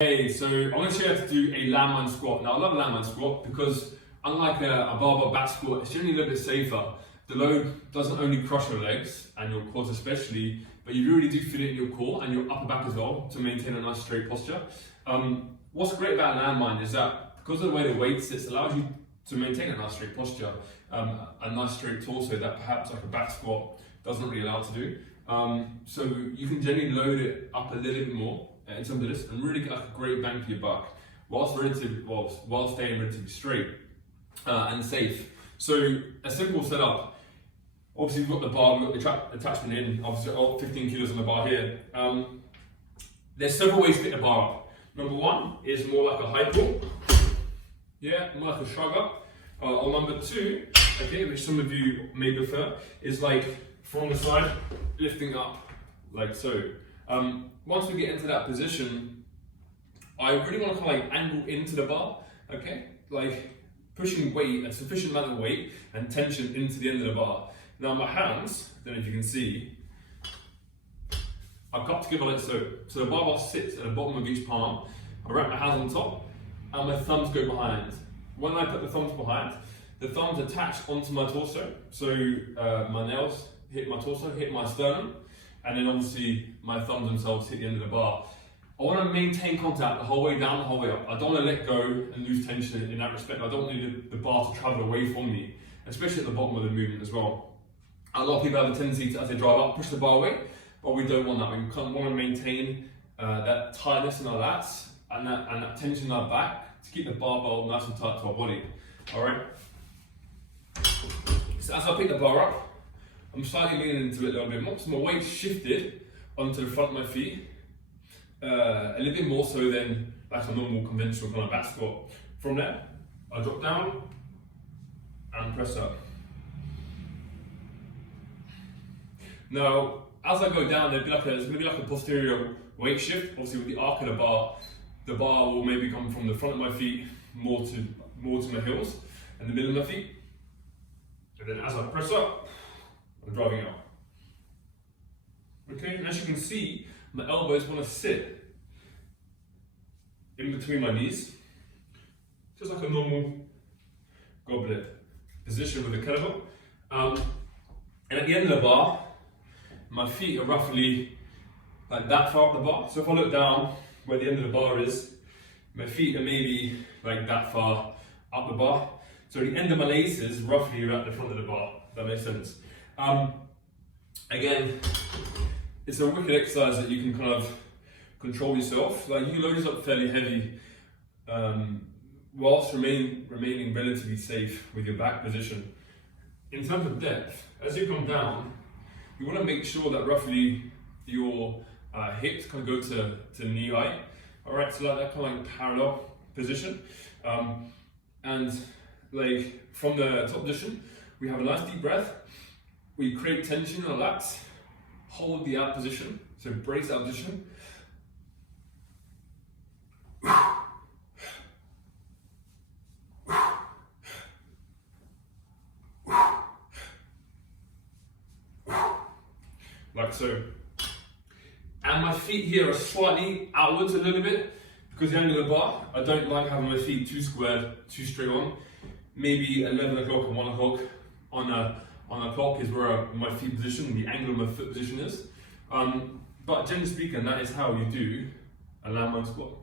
Hey, so I'm going to show you how to do a landmine squat. Now I love a landmine squat because unlike a barbell back squat, it's generally a little bit safer. The load doesn't only crush your legs and your quads especially, but you really do feel it in your core and your upper back as well to maintain a nice straight posture. What's great about a landmine is that because of the way the weight sits, it allows you to maintain a nice straight posture, a nice straight torso that perhaps like a back squat doesn't really allow to do. So you can generally load it up a little bit more in terms of this and really get like a great bang for your buck while staying relatively straight and safe. So a simple setup. Obviously we've got the bar, we've got the attachment in, obviously 15 kilos on the bar here. There's several ways to get the bar up. Number one is more like a high pull, yeah, more like a shrug up. Or number two, okay, which some of you may prefer, is like from the side, lifting up, like so. Once we get into that position, I really want to kind of like angle into the bar, okay? Like pushing weight, a sufficient amount of weight and tension into the end of the bar. Now my hands, I don't know if you can see, I've got together like so. So the barbell sits at the bottom of each palm. I wrap my hands on top and my thumbs go behind. When I put the thumbs behind, the thumbs attach onto my torso. So my nails hit my torso, hit my sternum, and then obviously my thumbs themselves hit the end of the bar. I want to maintain contact the whole way down, the whole way up. I don't want to let go and lose tension in that respect. I don't need the bar to travel away from me, especially at the bottom of the movement as well. A lot of people have a tendency to, as they drive up, push the bar away, but we don't want that. We kind of want to maintain that tightness in our lats and that tension in our back to keep the barbell nice and tight to our body. All right. So as I pick the bar up, I'm slightly leaning into it a little bit more, so my weight shifted onto the front of my feet, a little bit more so than like a normal conventional kind of back squat. From there, I drop down and press up. Now, as I go down, there's going to be like a posterior weight shift. Obviously, with the arc of the bar will maybe come from the front of my feet more to my heels and the middle of my feet. And then as I press up, I'm driving out. Okay, and as you can see, my elbows want to sit in between my knees, just like a normal goblet position with a kettlebell. And at the end of the bar, my feet are roughly like that far up the bar. So if I look down where the end of the bar is, my feet are maybe like that far up the bar. So the end of my laces roughly are at the front of the bar, if that makes sense. Again, it's a wicked exercise that you can kind of control yourself. Like you can load this up fairly heavy, whilst remaining relatively safe with your back position. In terms of depth, as you come down, you want to make sure that roughly your hips kind of go to knee height. All right, so like that kind of like parallel position. And like from the top position, we have a nice deep breath. We create tension in our lats, hold the out position, so brace out position. Like so. And my feet here are slightly outwards a little bit because the angle of the bar, I don't like having my feet too squared, too straight on. Maybe 11 o'clock and 1 o'clock on a clock is where my feet position, the angle of my foot position is. But generally speaking, that is how you do a landmine squat.